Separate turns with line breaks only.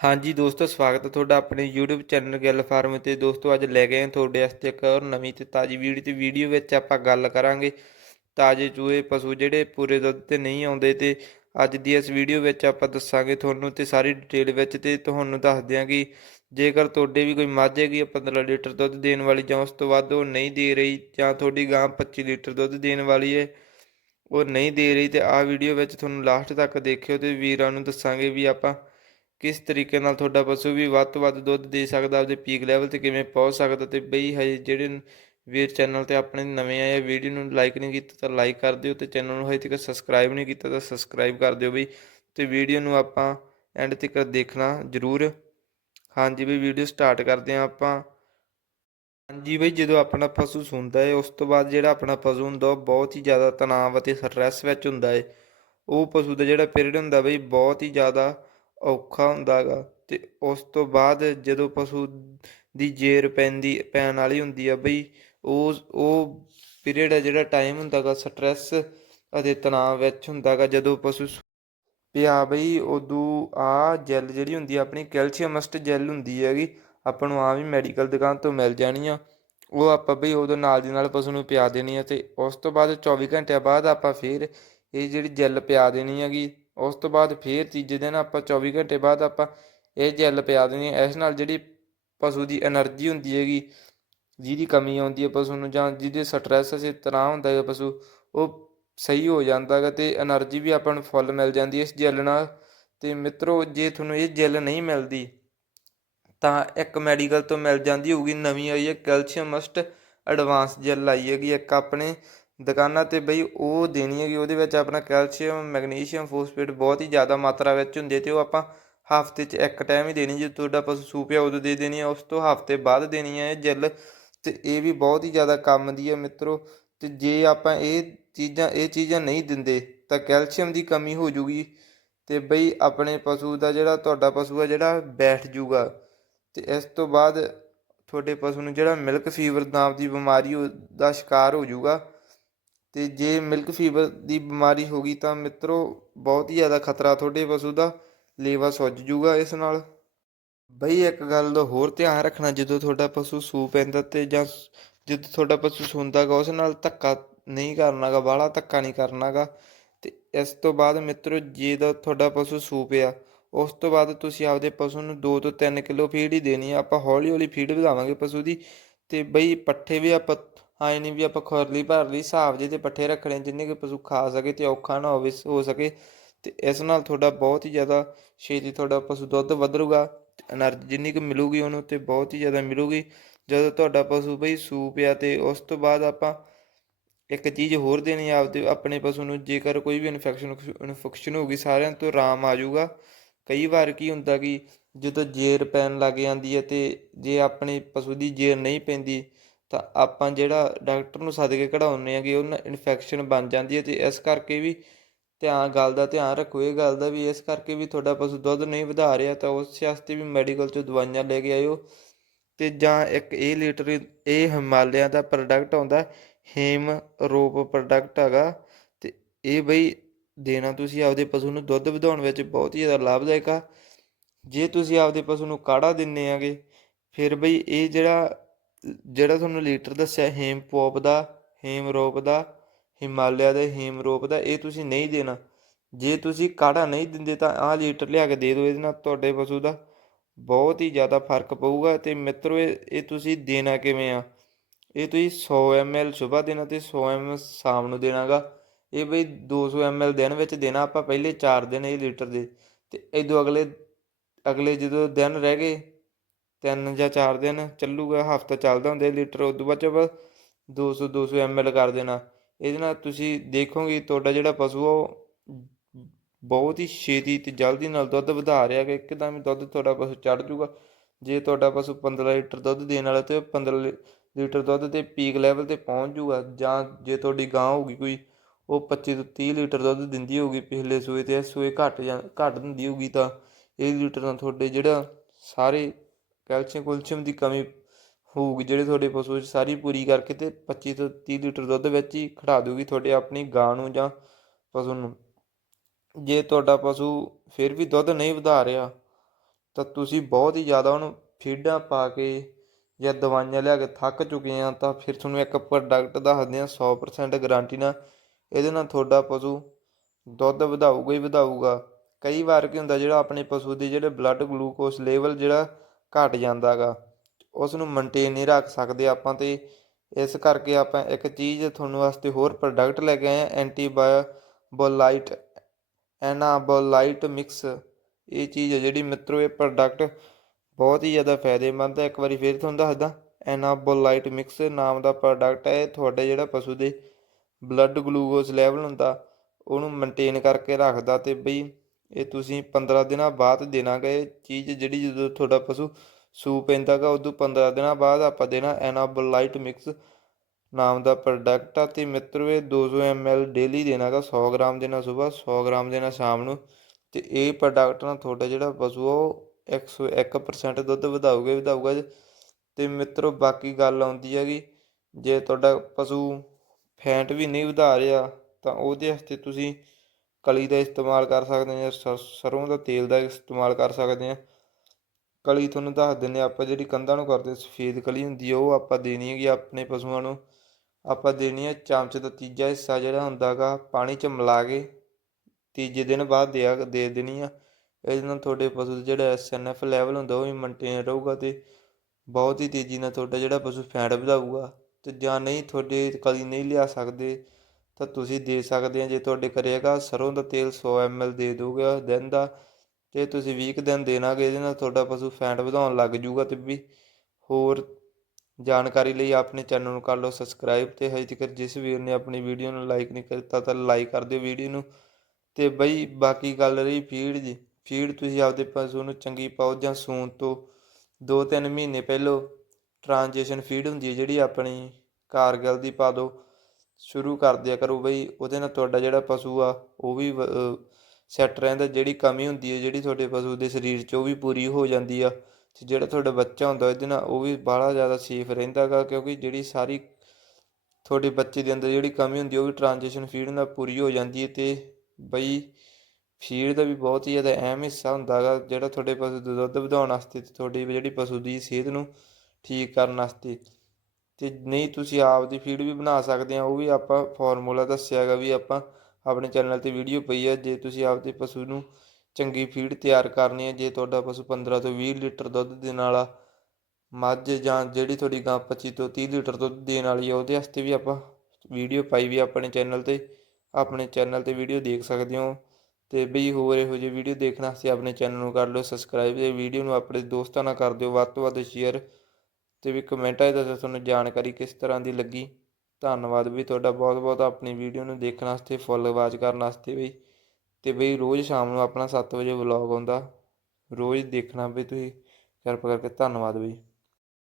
ਹਾਂਜੀ ਦੋਸਤੋ, ਸਵਾਗਤ ਹੈ ਤੁਹਾਡਾ ਆਪਣੇ YouTube ਚੈਨਲ ਗਿੱਲ ਫਾਰਮ ਤੇ। ਦੋਸਤੋ, ਅੱਜ ਲੈ ਗਏ ਹਾਂ ਤੁਹਾਡੇ ਵਾਸਤੇ ਇੱਕ ਹੋਰ ਨਵੀਂ ਤੇ ਤਾਜ਼ੀ ਵੀਡੀਓ ਤੇ ਵੀਡੀਓ ਵਿੱਚ ਆਪਾਂ ਗੱਲ ਕਰਾਂਗੇ ਤਾਜ਼ੇ ਚੂਹੇ, ਪਸ਼ੂ ਜਿਹੜੇ ਪੂਰੇ ਦੁੱਧ ਤੇ ਨਹੀਂ ਆਉਂਦੇ ਤੇ ਅੱਜ ਦੀ ਇਸ ਵੀਡੀਓ ਵਿੱਚ ਆਪਾਂ ਦੱਸਾਂਗੇ ਤੁਹਾਨੂੰ ਤੇ ਸਾਰੀ ਡਿਟੇਲ ਵਿੱਚ ਤੇ ਤੁਹਾਨੂੰ ਦੱਸ ਦਿਆਂਗੇ ਜੇਕਰ ਤੁਹਾਡੇ ਵੀ ਕੋਈ ਮੱਝ ਹੈਗੀ ਆ 15 ਲੀਟਰ ਦੁੱਧ ਦੇਣ ਵਾਲੀ ਜਾਂ ਉਸ ਤੋਂ ਵੱਧ ਉਹ ਨਹੀਂ ਦੇ ਰਹੀ ਜਾਂ ਤੁਹਾਡੀ ਗਾਂ 25 ਲੀਟਰ ਦੁੱਧ ਦੇਣ ਵਾਲੀ ਹੈ, ਉਹ ਨਹੀਂ ਦੇ ਰਹੀ ਤੇ ਆਹ ਵੀਡੀਓ ਵਿੱਚ ਤੁਹਾਨੂੰ ਲਾਸਟ ਤੱਕ ਦੇਖਿਓ ਤੇ ਵੀਰਾਂ ਨੂੰ ਦੱਸਾਂਗੇ ਵੀ ਆਪਾਂ ਕਿਸ ਤਰੀਕੇ ਨਾਲ ਤੁਹਾਡਾ ਪਸ਼ੂ ਵੀ ਵੱਧ ਤੋਂ ਵੱਧ ਦੁੱਧ ਦੇ ਸਕਦਾ, ਆਪਦੇ ਪੀਕ ਲੈਵਲ ਤੇ ਕਿਵੇਂ ਪਹੁੰਚ ਸਕਦਾ ਤੇ ਬਈ ਹਜੇ ਜਿਹੜੇ ਵੀਰ ਚੈਨਲ ਤੇ ਆਪਣੇ ਨਵੇਂ ਆਏ ਆ ਵੀਡੀਓ ਨੂੰ ਲਾਈਕ ਨਹੀਂ ਕੀਤਾ ਤਾਂ ਲਾਈਕ ਕਰ ਦਿਓ ਤੇ ਚੈਨਲ ਨੂੰ ਹਜੇ ਤੱਕ ਸਬਸਕ੍ਰਾਈਬ ਨਹੀਂ ਕੀਤਾ ਤਾਂ ਸਬਸਕ੍ਰਾਈਬ ਕਰ ਦਿਓ ਬਈ ਤੇ ਵੀਡੀਓ ਨੂੰ ਆਪਾਂ ਐਂਡ ਤੱਕ ਦੇਖਣਾ ਜ਼ਰੂਰ। ਹਾਂਜੀ ਬਈ ਵੀਡੀਓ ਸਟਾਰਟ ਕਰਦੇ ਹਾਂ ਆਪਾਂ। ਹਾਂਜੀ ਬਈ, ਜਦੋਂ ਆਪਣਾ ਪਸ਼ੂ ਸੁੰਦਾ ਹੈ ਉਸ ਤੋਂ ਬਾਅਦ ਜਿਹੜਾ ਆਪਣਾ ਪਸ਼ੂ ਹੁੰਦਾ ਉਹ ਬਹੁਤ ਹੀ ਜ਼ਿਆਦਾ ਤਣਾਅ ਅਤੇ ਸਟ੍ਰੈਸ ਵਿੱਚ ਹੁੰਦਾ ਹੈ ਉਹ ਪਸ਼ੂ ਦਾ ਜਿਹੜਾ ਪੀਰੀਅਡ ਹੁੰਦਾ ਬਈ, ਬਹੁਤ ਹੀ ਜ਼ਿਆਦਾ ਔਖਾ ਹੁੰਦਾ ਗਾ ਅਤੇ ਉਸ ਤੋਂ ਬਾਅਦ ਜਦੋਂ ਪਸ਼ੂ ਦੀ ਜੇਰ ਪੈਂਦੀ, ਪੈਣ ਵਾਲੀ ਹੁੰਦੀ ਆ ਬਈ, ਉਹ ਉਹ ਪੀਰੀਅਡ ਹੈ ਜਿਹੜਾ ਟਾਈਮ ਹੁੰਦਾ ਗਾ ਸਟ੍ਰੈਸ ਅਤੇ ਤਣਾਅ ਵਿੱਚ ਹੁੰਦਾ ਗਾ ਜਦੋਂ ਪਸ਼ੂ ਪਿਆ ਬਈ, ਉਦੋਂ ਆ ਜੈਲ ਜਿਹੜੀ ਹੁੰਦੀ ਆ, ਆਪਣੀ ਕੈਲਸ਼ੀਅਮ ਮਸਟ ਜੈਲ ਹੁੰਦੀ ਹੈਗੀ, ਆਪਾਂ ਨੂੰ ਆ ਵੀ ਮੈਡੀਕਲ ਦੁਕਾਨ ਤੋਂ ਮਿਲ ਜਾਣੀ ਆ। ਉਹ ਆਪਾਂ ਬਈ ਉਦੋਂ ਨਾਲ ਦੀ ਨਾਲ ਪਸ਼ੂ ਨੂੰ ਪਿਆ ਦੇਣੀ ਆ ਤੇ ਉਸ ਤੋਂ ਬਾਅਦ 24 ਘੰਟਿਆਂ ਬਾਅਦ ਆਪਾਂ ਫੇਰ ਇਹ ਜਿਹੜੀ ਜੈਲ ਪਿਆ ਦੇਣੀ ਹੈਗੀ ਉਸ ਤੋਂ ਬਾਅਦ ਫੇਰ ਤੀਜੇ ਦਿਨ ਆਪਾਂ 24 ਘੰਟੇ ਬਾਅਦ ਆਪਾਂ ਇਹ ਜੈਲ ਪਿਆ ਦਿੰਦੇ ਹੈ। ਇਸ ਨਾਲ ਜਿਹੜੀ ਪਸ਼ੂ ਦੀ એનર્ਜੀ ਹੁੰਦੀ ਹੈਗੀ, ਜਿਹਦੀ ਕਮੀ ਆਉਂਦੀ ਹੈ ਪਸ਼ੂ ਨੂੰ ਜਾਂ ਜਿਹਦੇ ਸਟ੍ਰੈਸ ਇਸੇ ਤਰ੍ਹਾਂ ਹੁੰਦਾ ਹੈ ਪਸ਼ੂ, ਉਹ ਸਹੀ ਹੋ ਜਾਂਦਾ ਹੈ ਤੇ એનર્ਜੀ ਵੀ ਆਪਾਂ ਨੂੰ ਫੁੱਲ ਮਿਲ ਜਾਂਦੀ ਹੈ ਇਸ ਜੈਲ ਨਾਲ। ਤੇ ਮਿੱਤਰੋ, ਜੇ ਤੁਹਾਨੂੰ ਇਹ ਜੈਲ ਨਹੀਂ ਮਿਲਦੀ, ਤਾਂ ਇੱਕ ਮੈਡੀਕਲ ਤੋਂ ਮਿਲ ਜਾਂਦੀ ਹੋਊਗੀ ਨਵੀਂ ਆਈ ਹੈ ਕੈਲਸ਼ੀਅਮ ਮਸਟ ਐਡਵਾਂਸ ਜੈਲ ਆਈ ਹੈਗੀ। ਇੱਕ ਆਪਣੇ ਦੁਕਾਨਾਂ ਤੇ ਬਈ ਉਹ ਦੇਣੀ ਹੈਗੀ, ਉਹਦੇ ਵਿੱਚ ਆਪਣਾ ਕੈਲਸ਼ੀਅਮ, ਮੈਗਨੀਸ਼ੀਅਮ, ਫੋਸਫੇਟ ਬਹੁਤ ਹੀ ਜ਼ਿਆਦਾ ਮਾਤਰਾ ਵਿੱਚ ਹੁੰਦੇ ਹੈ ਤੇ ਉਹ ਆਪਾਂ ਹਫ਼ਤੇ 'ਚ ਇੱਕ ਟਾਈਮ ਹੀ ਦੇਣੀ, ਜੇ ਤੁਹਾਡਾ ਪਸ਼ੂ ਸੂਪਿਆ ਉਦੋਂ ਦੇ ਦੇਣੀ ਹੈ ਉਸ ਤੋਂ ਹਫ਼ਤੇ ਬਾਅਦ ਦੇਣੀ ਹੈ ਇਹ ਜੈਲ। ਤੇ ਇਹ ਵੀ ਬਹੁਤ ਹੀ ਜ਼ਿਆਦਾ ਕੰਮ ਦੀ ਹੈ ਮਿੱਤਰੋ। ਤੇ ਜੇ ਆਪਾਂ ਇਹ ਚੀਜ਼ਾਂ ਇਹ ਚੀਜ਼ਾਂ ਨਹੀਂ ਦਿੰਦੇ, ਤਾਂ ਕੈਲਸ਼ੀਅਮ ਦੀ ਕਮੀ ਹੋ ਜੂਗੀ। ਤੇ ਬਈ ਆਪਣੇ ਪਸ਼ੂ ਦਾ ਜਿਹੜਾ, ਤੁਹਾਡਾ ਪਸ਼ੂ ਹੈ ਜਿਹੜਾ ਬੈਠ ਜੂਗਾ। ਤੇ ਇਸ ਤੋਂ ਬਾਅਦ ਤੁਹਾਡੇ ਪਸ਼ੂ ਨੂੰ ਜਿਹੜਾ ਮਿਲਕ ਫੀਵਰ ਨਾਮ ਦੀ ਬਿਮਾਰੀ ਉਹ- ਦਾ ਸ਼ਿਕਾਰ ਹੋ ਜੂਗਾ। ਤੇ ਜੇ ਮਿਲਕ ਫੀਵਰ ਦੀ ਬਿਮਾਰੀ ਹੋ ਗਈ ਤਾਂ ਮਿੱਤਰੋ, ਬਹੁਤ ਹੀ ਜ਼ਿਆਦਾ ਖਤਰਾ ਤੁਹਾਡੇ ਪਸ਼ੂ ਦਾ ਲੇਵਾ ਸੁੱਜ ਜੂਗਾ ਇਸ ਨਾਲ। ਬਈ ਇੱਕ ਗੱਲ ਦਾ ਹੋਰ ਧਿਆਨ ਰੱਖਣਾ, ਜਦੋਂ ਤੁਹਾਡਾ ਪਸ਼ੂ ਸੂ ਪੈਂਦਾ ਤੇ ਜਾਂ ਜਦੋਂ ਤੁਹਾਡਾ ਪਸ਼ੂ ਸੌਂਦਾ ਗਾ, ਉਸ ਨਾਲ ਧੱਕਾ ਨਹੀਂ ਕਰਨਾਗਾ, ਬਾਹਲਾ ਧੱਕਾ ਨਹੀਂ ਕਰਨਾਗਾ। ਤੇ ਇਸ ਤੋਂ ਬਾਅਦ ਮਿੱਤਰੋ, ਜੇ ਦਾ ਤੁਹਾਡਾ ਪਸ਼ੂ ਸੂ ਪਿਆ, ਉਸ ਤੋਂ ਬਾਅਦ ਤੁਸੀਂ ਆਪਦੇ ਪਸ਼ੂ ਨੂੰ 2 ਤੋਂ 3 ਕਿਲੋ ਫੀਡ ਹੀ ਦੇਣੀ ਆ। ਆਪਾਂ ਹੌਲੀ ਹੌਲੀ ਫੀਡ ਵਧਾਵਾਂਗੇ ਪਸ਼ੂ ਦੀ। ਤੇ ਬਈ ਪੱਠੇ ਵੀ ਆਪਾਂ ਆਏ ਨਹੀਂ ਵੀ ਆਪਾਂ ਖੁਰਲੀ ਭਰ ਲਈ ਹਿਸਾਬ ਜੇ ਤੇ ਪੱਠੇ ਰੱਖਣੇ ਜਿੰਨੇ ਕਿ ਪਸ਼ੂ ਖਾ ਸਕੇ ਤੇ ਔਖਾ ਨਾ ਹੋਵੇ ਹੋ ਸਕੇ। ਤੇ ਇਸ ਨਾਲ ਤੁਹਾਡਾ ਬਹੁਤ ਹੀ ਜ਼ਿਆਦਾ ਛੇਤੀ ਤੁਹਾਡਾ ਪਸ਼ੂ ਦੁੱਧ ਵਧਰੂਗਾ એનર્ਜੀ ਜਿੰਨੀ ਕਿ ਮਿਲੂਗੀ ਉਹਨੂੰ ਤੇ ਬਹੁਤ ਹੀ ਜ਼ਿਆਦਾ ਮਿਲੂਗੀ। ਜਦੋਂ ਤੁਹਾਡਾ ਪਸ਼ੂ ਬਈ ਸੂਪ ਆ ਤੇ ਉਸ ਤੋਂ ਬਾਅਦ ਆਪਾਂ ਇੱਕ ਚੀਜ਼ ਹੋਰ ਦੇਣੀ ਆਪਦੇ, ਆਪਣੇ ਪਸ਼ੂ ਨੂੰ, ਜੇਕਰ ਕੋਈ ਵੀ ਇਨਫੈਕਸ਼ਨ ਇਨਫੈਕਸ਼ਨ ਹੋਗੀ ਸਾਰਿਆਂ ਤੋਂ ਆਰਾਮ ਆ ਜਾਊਗਾ। ਕਈ ਵਾਰ ਕੀ ਹੁੰਦਾ ਕਿ ਜਦੋਂ ਜੇਰ ਪੈਣ ਲੱਗ ਜਾਂਦੀ ਹੈ ਤੇ ਜੇ ਆਪਣੇ ਪਸ਼ੂ ਦੀ ਜੇਰ ਨਹੀਂ ਪੈਂਦੀ ਤਾਂ ਆਪਾਂ ਜਿਹੜਾ ਡਾਕਟਰ ਨੂੰ ਸੱਦ ਕੇ ਕਢਾਉਂਦੇ ਆ ਕਿ ਉਹਨਾਂ ਇਨਫੈਕਸ਼ਨ ਬਣ ਜਾਂਦੀ ਹੈ ਤੇ ਇਸ ਕਰਕੇ ਵੀ ਧਿਆਨ, ਗੱਲ ਦਾ ਧਿਆਨ ਰੱਖੋ। ਇਹ ਗੱਲ ਦਾ ਵੀ ਇਸ ਕਰਕੇ ਵੀ ਤੁਹਾਡਾ ਪਸ਼ੂ ਦੁੱਧ ਨਹੀਂ ਵਧਾ ਰਿਹਾ ਤਾਂ ਉਸ ਵਾਸਤੇ ਵੀ ਮੈਡੀਕਲ ਚੋਂ ਦਵਾਈਆਂ ਲੈ ਕੇ ਆਇਓ। ਤੇ ਜਾਂ ਇੱਕ ਇਹ ਲੀਟਰ, ਇਹ ਹਿਮਾਲਿਆ ਦਾ ਪ੍ਰੋਡਕਟ ਆਉਂਦਾ, ਹੇਮ ਰੋਪ ਪ੍ਰੋਡਕਟ ਹੈਗਾ। ਤੇ ਇਹ ਬਈ ਦੇਣਾ ਤੁਸੀਂ ਆਪਦੇ ਪਸ਼ੂ ਨੂੰ ਦੁੱਧ ਵਧਾਉਣ ਵਿੱਚ ਬਹੁਤ ਹੀ ਜ਼ਿਆਦਾ ਲਾਭਦਾਇਕ ਆ। ਜੇ ਤੁਸੀਂ ਆਪਦੇ ਪਸ਼ੂ ਨੂੰ ਕਾੜਾ ਦਿੰਨੇ ਆਗੇ ਫਿਰ ਬਈ ਇਹ ਜਿਹੜਾ ਜਿਹੜਾ ਤੁਹਾਨੂੰ ਲੀਟਰ ਦੱਸਿਆ, ਹੇਮ ਪੋਪ ਦਾ, ਹੇਮ ਰੋਪ ਦਾ, ਹਿਮਾਲਿਆ ਦੇ ਹੇਮ ਰੋਪ ਦਾ, ਇਹ ਤੁਸੀਂ ਨਹੀਂ ਦੇਣਾ। ਜੇ ਤੁਸੀਂ ਕਾੜਾ ਨਹੀਂ ਦਿੰਦੇ ਤਾਂ ਆਹ ਲੀਟਰ ਲਿਆ ਕੇ ਦੇ ਦਿਓ, ਇਹਦੇ ਨਾਲ ਤੁਹਾਡੇ ਪਸ਼ੂ ਦਾ ਬਹੁਤ ਹੀ ਜ਼ਿਆਦਾ ਫ਼ਰਕ ਪਊਗਾ ਤੇ ਮਿੱਤਰੋ, ਇਹ ਇਹ ਤੁਸੀਂ ਦੇਣਾ ਕਿਵੇਂ ਆ? ਇਹ ਤੁਸੀਂ 100 ml ਸਵੇਰ ਦੇਣਾ ਤੇ 100 ml ਸ਼ਾਮ ਨੂੰ ਦੇਣਾਗਾ। ਇਹ ਬਈ 200 ml ਦਿਨ ਵਿੱਚ ਦੇਣਾ, ਆਪਾਂ ਪਹਿਲੇ 4 ਦਿਨ ਇਹ ਲੀਟਰ ਦੇ ਤੇ ਇਦੋਂ ਅਗਲੇ ਅਗਲੇ ਜਦੋਂ ਦਿਨ ਰਹਿ ਗਏ ਤਿੰਨ ਜਾਂ ਚਾਰ ਦਿਨ ਚੱਲੂਗਾ, ਹਫਤਾ ਚੱਲਦਾ ਹੁੰਦਾ ਲੀਟਰ ਲੀਟਰ ਤੋਂ ਬਾਅਦ ਚ ਆਪਾਂ 200 200 ml ਕਰ ਦੇਣਾ। ਇਹਦੇ ਨਾਲ ਤੁਸੀਂ ਦੇਖੋਗੇ ਤੁਹਾਡਾ ਜਿਹੜਾ ਪਸ਼ੂ ਉਹ ਬਹੁਤ ਹੀ ਛੇਤੀ ਤੇ ਜਲਦੀ ਨਾਲ ਦੁੱਧ ਵਧਾ ਰਿਹਾ ਕਿ ਇੱਕਦਮ ਦੁੱਧ ਤੁਹਾਡਾ ਪਸ਼ੂ ਚੜ ਜੂਗਾ ਜੇ ਤੁਹਾਡਾ ਪਸ਼ੂ 15 ਲੀਟਰ ਦੁੱਧ ਦੇਣ ਵਾਲਾ ਤੇ ਉਹ 15 ਲੀ- ਲੀਟਰ ਦੁੱਧ ਤੇ ਪੀਕ ਲੈਵਲ ਤੇ ਪਹੁੰਚ ਜੂਗਾ ਜਾਂ ਜੇ ਤੁਹਾਡੀ ਗਾਂ ਹੋਊਗੀ ਕੋਈ, ਉਹ 25 ਤੋਂ 30 ਲੀਟਰ ਦੁੱਧ ਦਿੰਦੀ ਹੋਊਗੀ ਪਿਛਲੇ ਸੂਏ ਤੇ, ਸੂਏ ਘੱਟ ਜਾਂ, ਘੱਟ ਦਿੰਦੀ ਹੋਊਗੀ ਤਾਂ ਇਹ ਲੀਟਰ ਨਾਲ ਤੁਹਾਡੇ ਜਿਹੜਾ ਸਾਰੇ ਕੈਲਸ਼ੀਅਮ ਕੁਲਸ਼ੀਅਮ ਦੀ ਕਮੀ ਹੋਊਗੀ, ਜਿਹੜੇ ਤੁਹਾਡੇ ਪਸ਼ੂ 'ਚ ਸਾਰੀ ਪੂਰੀ ਕਰਕੇ ਤੇ 25 ਤੋਂ 30 ਲੀਟਰ ਦੁੱਧ ਵਿੱਚ ਹੀ ਖੜਾ ਦੂਗੀ ਤੁਹਾਡੇ ਆਪਣੀ ਗਾਂ ਨੂੰ ਜਾਂ ਪਸ਼ੂ ਨੂੰ। ਜੇ ਤੁਹਾਡਾ ਪਸ਼ੂ ਫਿਰ ਵੀ ਦੁੱਧ ਨਹੀਂ ਵਧਾ ਰਿਹਾ, ਤਾਂ ਤੁਸੀਂ ਬਹੁਤ ਹੀ ਜ਼ਿਆਦਾ ਉਹਨੂੰ ਫੀਡਾਂ ਪਾ ਕੇ ਜਾਂ ਦਵਾਈਆਂ ਲਿਆ ਕੇ ਥੱਕ ਚੁੱਕੇ ਆ, ਤਾਂ ਫਿਰ ਤੁਹਾਨੂੰ ਇੱਕ ਪ੍ਰੋਡਕਟ ਦੱਸਦੇ ਆ 100% ਗਾਰੰਟੀ ਨਾਲ ਇਹਦੇ ਨਾਲ ਤੁਹਾਡਾ ਪਸ਼ੂ ਦੁੱਧ ਵਧਾਊਗਾ ਹੀ ਵਧਾਊਗਾ। ਕਈ ਵਾਰ ਕੀ ਹੁੰਦਾ, ਜਿਹੜਾ ਆਪਣੇ ਪਸ਼ੂ ਦੇ ਜਿਹੜੇ ਬਲੱਡ ਗਲੂਕੋਸ ਲੈਵਲ ਜਿਹੜਾ ਘਟ ਜਾਂਦਾਗਾ ਉਸ ਨੂੰ ਮੇਨਟੇਨ ਨਹੀਂ ਰੱਖ ਸਕਦੇ ਆਪਾਂ ਤੇ। ਇਸ ਕਰਕੇ ਆਪਾਂ ਇੱਕ ਚੀਜ਼ ਤੁਹਾਨੂੰ ਵਾਸਤੇ ਹੋਰ ਪ੍ਰੋਡਕਟ ਲੈ ਕੇ ਆਏ ਆ ਐਂਟੀਬਾਇਓਬੋਲਾਈਟ ਐਨਾਬੋਲਾਈਟ ਮਿਕਸ ਇਹ ਚੀਜ਼ ਹੈ ਜਿਹੜੀ ਮਿੱਤਰੋ, ਇਹ ਪ੍ਰੋਡਕਟ ਬਹੁਤ ਹੀ ਜ਼ਿਆਦਾ ਫਾਇਦੇਮੰਦ ਹੈ ਇੱਕ ਵਾਰੀ ਫੇਰ ਤੁਹਾਨੂੰ ਦੱਸਦਾ ਐਨਾਬੋਲਾਈਟ ਮਿਕਸ ਨਾਮ ਦਾ ਪ੍ਰੋਡਕਟ ਹੈ ਇਹ ਤੁਹਾਡੇ ਜਿਹੜਾ ਪਸ਼ੂ ਦੇ ਬਲੱਡ ਗਲੂਕੋਜ਼ ਲੈਵਲ ਹੁੰਦਾ, ਉਹਨੂੰ ਮੇਨਟੇਨ ਕਰਕੇ ਰੱਖਦਾ ਤੇ ਬਈ ਇਹ ਤੁਸੀਂ 15 ਦਿਨਾਂ ਬਾਅਦ ਦੇਣਾਗਾ ਇਹ ਚੀਜ਼ ਜਿਹੜੀ ਜਦੋਂ ਤੁਹਾਡਾ ਪਸ਼ੂ ਸੂ ਪੈਂਦਾਗਾ, ਉਦੋਂ 15 ਦਿਨਾਂ ਬਾਅਦ ਆਪਾਂ ਦੇਣਾ ਐਨਾਬੋਲਾਈਟ ਮਿਕਸ ਨਾਮ ਦਾ ਪ੍ਰੋਡਕਟ ਆ ਤੇ ਮਿੱਤਰੋ ਇਹ 200 ml ਡੇਲੀ ਦੇਣਾਗਾ 100 ਗ੍ਰਾਮ ਦੇਣਾ ਸਵੇਰ 100 ਗ੍ਰਾਮ ਦੇਣਾ ਸ਼ਾਮ ਨੂੰ ਤੇ ਇਹ ਪ੍ਰੋਡਕਟ ਨਾਲ ਤੁਹਾਡਾ ਜਿਹੜਾ ਪਸ਼ੂ ਆ ਉਹ 101% ਦੁੱਧ ਵਧਾਊਗਾ ਵਧਾਊਗਾ ਜੀ। ਤੇ ਮਿੱਤਰੋ ਬਾਕੀ ਗੱਲ ਆਉਂਦੀ ਹੈਗੀ, ਜੇ ਤੁਹਾਡਾ ਪਸ਼ੂ ਫੈਂਟ ਵੀ ਨਹੀਂ ਵਧਾ ਰਿਹਾ ਤਾਂ ਉਹਦੇ ਵਾਸਤੇ ਤੁਸੀਂ ਕਲੀ ਦਾ ਇਸਤੇਮਾਲ ਕਰ ਸਕਦੇ ਹਾਂ ਜਾਂ ਸ- ਸਰੋਂ ਦਾ ਤੇਲ ਦਾ ਇਸਤੇਮਾਲ ਕਰ ਸਕਦੇ ਹਾਂ। ਕਲੀ ਤੁਹਾਨੂੰ ਦੱਸ ਦਿੰਦੇ ਹਾਂ, ਆਪਾਂ ਜਿਹੜੀ ਕੰਧਾਂ ਨੂੰ ਕਰਦੇ ਸਫੇਦ ਕਲੀ ਹੁੰਦੀ ਆ, ਉਹ ਆਪਾਂ ਦੇਣੀ ਹੈਗੀ ਆਪਣੇ ਪਸ਼ੂਆਂ ਨੂੰ। ਆਪਾਂ ਦੇਣੀ ਹੈ ਚਮਚ ਦਾ ਤੀਜਾ ਹਿੱਸਾ ਜਿਹੜਾ ਹੁੰਦਾਗਾ ਪਾਣੀ 'ਚ ਮਿਲਾ ਕੇ ਤੀਜੇ ਦਿਨ ਬਾਅਦ ਦਿਆ, ਦੇ ਦੇਣੀ ਆ। ਇਹਦੇ ਨਾਲ ਤੁਹਾਡੇ ਪਸ਼ੂ ਦਾ ਜਿਹੜਾ ਐਸਐਨਐਫ ਲੈਵਲ ਹੁੰਦਾ, ਉਹ ਵੀ ਮੇਨਟੇਨ ਰਹੂਗਾ ਤੇ ਬਹੁਤ ਹੀ ਤੇਜ਼ੀ ਨਾਲ ਤੁਹਾਡਾ ਜਿਹੜਾ ਪਸ਼ੂ ਫੈਟ ਵਧਾਊਗਾ ਤੇ ਜਾਂ ਨਹੀਂ, ਤੁਹਾਡੇ ਕਲੀ ਨਹੀਂ ਲਿਆ ਸਕਦੇ। ਤਾਂ ਤੁਸੀਂ ਦੇ ਸਕਦੇ ਆ ਜੇ ਤੁਹਾਡੇ ਘਰੇ ਹੈਗਾ ਸਰੋਂ ਦਾ ਤੇਲ 100 ml ਦੇ ਦੋਗੇ ਦਿਨ ਦਾ, ਤੇ ਤੁਸੀਂ 20 ਕੁ ਦਿਨ ਦੇਣਾਗੇ, ਇਹਦੇ ਨਾਲ ਤੁਹਾਡਾ ਪਸ਼ੂ ਫੈਂਟ ਵਧਾਉਣ ਲੱਗ ਜੂਗਾ ਤੇ ਵੀ ਹੋਰ ਜਾਣਕਾਰੀ ਲਈ ਆਪਣੇ ਚੈਨਲ ਨੂੰ ਕਰ ਲਓ ਸਬਸਕ੍ਰਾਈਬ ਤੇ ਹਜੇ ਤੱਕ ਜਿਸ ਵੀਰ ਨੇ ਆਪਣੀ ਵੀਡੀਓ ਨੂੰ ਲਾਈਕ ਨਹੀਂ ਕੀਤਾ ਤਾਂ ਲਾਈਕ ਕਰ ਦਿਓ ਵੀਡੀਓ ਨੂੰ। ਤੇ ਬਈ ਬਾਕੀ ਗੱਲ ਰਹੀ ਫੀਡ ਦੀ ਫੀਡ ਤੁਸੀਂ ਆਪਦੇ ਪਸ਼ੂ ਨੂੰ ਚੰਗੀ ਪਾਓ ਜਾਂ ਸੂਣ ਤੋਂ 2-3 ਮਹੀਨੇ ਪਹਿਲੋਂ ਟ੍ਰਾਂਜੀਸ਼ਨ ਫੀਡ ਹੁੰਦੀ ਹੈ ਜਿਹੜੀ ਆਪਣੀ ਕਾਰਗਲ ਦੀ ਪਾ ਦਿਓ। ਸ਼ੁਰੂ ਕਰ ਦਿਆ ਕਰੋ ਬਈ, ਉਹਦੇ ਨਾਲ ਤੁਹਾਡਾ ਜਿਹੜਾ ਪਸ਼ੂ ਆ, ਉਹ ਵੀ ਸੈੱਟ ਰਹਿੰਦਾ, ਜਿਹੜੀ ਕਮੀ ਹੁੰਦੀ ਹੈ, ਜਿਹੜੀ ਤੁਹਾਡੇ ਪਸ਼ੂ ਦੇ ਸਰੀਰ 'ਚ, ਉਹ ਵੀ ਪੂਰੀ ਹੋ ਜਾਂਦੀ ਆ ਤੇ ਜਿਹੜਾ ਤੁਹਾਡਾ ਬੱਚਾ ਹੁੰਦਾ ਇਹਦੇ ਨਾਲ, ਉਹ ਵੀ ਬਾਹਲਾ ਜ਼ਿਆਦਾ ਸੇਫ ਰਹਿੰਦਾਗਾ ਕਿਉਂਕਿ ਜਿਹੜੀ ਸਾਰੀ ਤੁਹਾਡੇ ਬੱਚੇ ਦੇ ਅੰਦਰ ਜਿਹੜੀ ਕਮੀ ਹੁੰਦੀ, ਉਹ ਵੀ ਟ੍ਰਾਂਜੀਸ਼ਨ ਫੀਡ ਨਾਲ ਪੂਰੀ ਹੋ ਜਾਂਦੀ ਹੈ ਤੇ ਬਈ ਫੀਡ ਦਾ ਵੀ ਬਹੁਤ ਹੀ ਜ਼ਿਆਦਾ ਅਹਿਮ ਹਿੱਸਾ ਹੁੰਦਾਗਾ ਜਿਹੜਾ ਤੁਹਾਡੇ ਪਸ਼ੂ ਦਾ ਦੁੱਧ ਵਧਾਉਣ ਵਾਸਤੇ ਤੇ ਤੁਹਾਡੀ ਜਿਹੜੀ ਪਸ਼ੂ ਦੀ ਸਿਹਤ ਨੂੰ ਠੀਕ ਕਰਨ ਵਾਸਤੇ। ਤੇ ਨਹੀਂ ਤੁਸੀਂ ਆਪ ਦੀ ਫੀਡ ਵੀ ਬਣਾ ਸਕਦੇ ਆ, ਉਹ ਵੀ ਆਪਾਂ ਫਾਰਮੂਲਾ ਦੱਸਿਆ ਹੈਗਾ ਵੀ ਆਪਾਂ ਆਪਣੇ ਚੈਨਲ ਤੇ ਵੀਡੀਓ ਪਈ ਹੈ ਜੇ ਤੁਸੀਂ ਆਪਦੇ ਪਸ਼ੂ ਨੂੰ ਚੰਗੀ ਫੀਡ ਤਿਆਰ ਕਰਨੀ ਹੈ ਜੇ ਤੁਹਾਡਾ ਪਸ਼ੂ 15 ਤੋਂ 20 ਲੀਟਰ ਦੁੱਧ ਦੇਣ ਵਾਲਾ ਮੱਝ ਜਾਂ ਜਿਹੜੀ ਤੁਹਾਡੀ ਗਾਂ 25 ਤੋਂ 30 ਲੀਟਰ ਦੁੱਧ ਦੇਣ ਵਾਲੀ ਹੈ ਉਹਦੇ ਵਾਸਤੇ ਵੀ ਆਪਾਂ ਵੀਡੀਓ ਪਾਈ ਵੀ ਆਪਣੇ ਚੈਨਲ ਤੇ, ਆਪਣੇ ਚੈਨਲ ਤੇ ਵੀਡੀਓ ਦੇਖ ਸਕਦੇ ਹੋ। ਤੇ ਬਈ ਹੋਰ ਇਹੋ ਜਿਹੀ ਵੀਡੀਓ ਦੇਖਣ ਵਾਸਤੇ ਆਪਣੇ ਚੈਨਲ ਨੂੰ ਕਰ ਲਓ ਸਬਸਕ੍ਰਾਈਬ ਤੇ ਵੀਡੀਓ ਨੂੰ ਆਪਣੇ ਦੋਸਤਾਂ ਨਾਲ ਕਰ ਦਿਓ, ਵੱਧ ਤੋਂ ਵੱਧ ਸ਼ੇਅਰ ਤੇ ਵੀ ਕਮੈਂਟਾਂ 'ਚ ਦੱਸੋ ਤੁਹਾਨੂੰ ਜਾਣਕਾਰੀ ਕਿਸ ਤਰ੍ਹਾਂ ਦੀ ਲੱਗੀ। ਧੰਨਵਾਦ ਵੀ ਤੁਹਾਡਾ ਬਹੁਤ ਬਹੁਤ ਆਪਣੀ ਵੀਡੀਓ ਨੂੰ ਦੇਖਣ ਵਾਸਤੇ ਫੁੱਲ ਆਵਾਜ਼ ਕਰਨ ਵਾਸਤੇ ਵੀ। ਤੇ ਬਈ ਰੋਜ਼ ਸ਼ਾਮ ਨੂੰ ਆਪਣਾ 7 ਵਜੇ ਵਲੌਗ ਆਉਂਦਾ। ਰੋਜ਼ ਦੇਖਣਾ ਵੀ ਤੁਸੀਂ। ਕਿਰਪਾ ਕਰਕੇ ਧੰਨਵਾਦ ਬਈ।